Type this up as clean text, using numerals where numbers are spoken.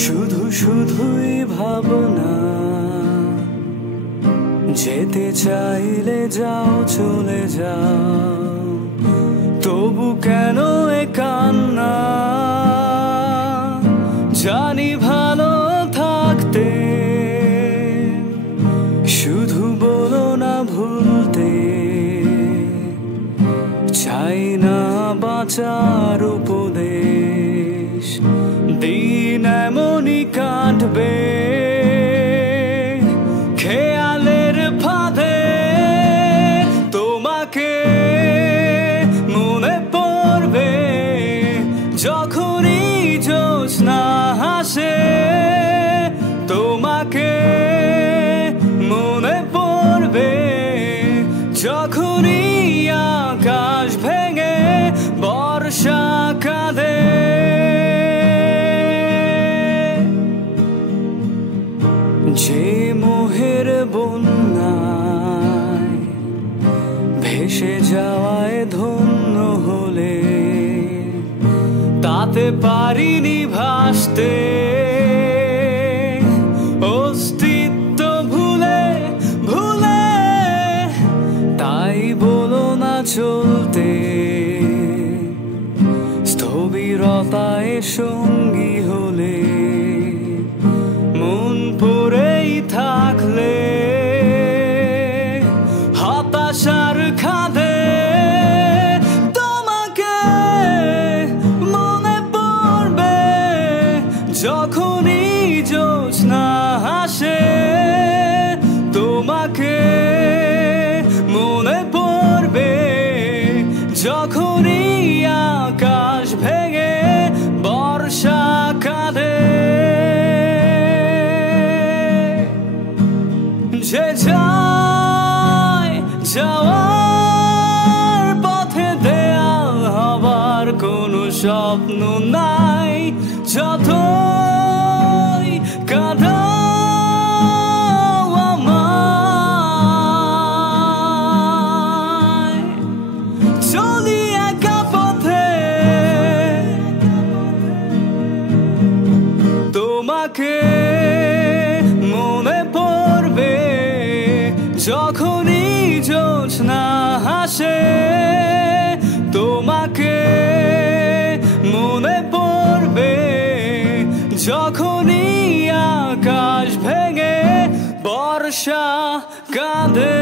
শুধু শুধুই ভাবনা, যেতে চাইলে যাও চলে যাও, তবু কেন এ কান্না? জানি ভালো থাকতে, শুধু বলো না ভুলতে। চাই না বাঁচার উপদেশ, দিন এমনই কাটবে খেয়ালের ফাঁদে। তোমাকে মনে পড়বে যখনই জ্যোৎস্না হাসে, তোমাকে মনে পড়বে যখনই আকাশ ভেঙে বর্ষা কাঁদে। যে মোহের বন্যায় ভেসে যাওয়ায় ধন্য হলে, তাতে পারিনি ভাসতে অস্তিত্ব ভুলে ভুলে। তাই বলো না চলতে, স্থবিরতায় সঙ্গী হলে। মন পড়েই থাকলে হতাশার খাদে, তোমাকে মনে পড়বে যখনই জ্যোৎস্না হাসে। তোমাকে মনে পড়বে যখনই আকাশ ভেঙে বর্ষা কাঁদে। যে যায় যাওয়ার পথে দেয়াল হবার কোনো স্বপ্ন নাই, যতই কাঁদাও আমায়। চলি একা পথে, তোমাকে মনে পড়বে যখনই জ্যোৎস্না হাসে। তোমাকে মনে পড়বে যখনই আকাশ ভেঙে বর্ষা কাঁদে।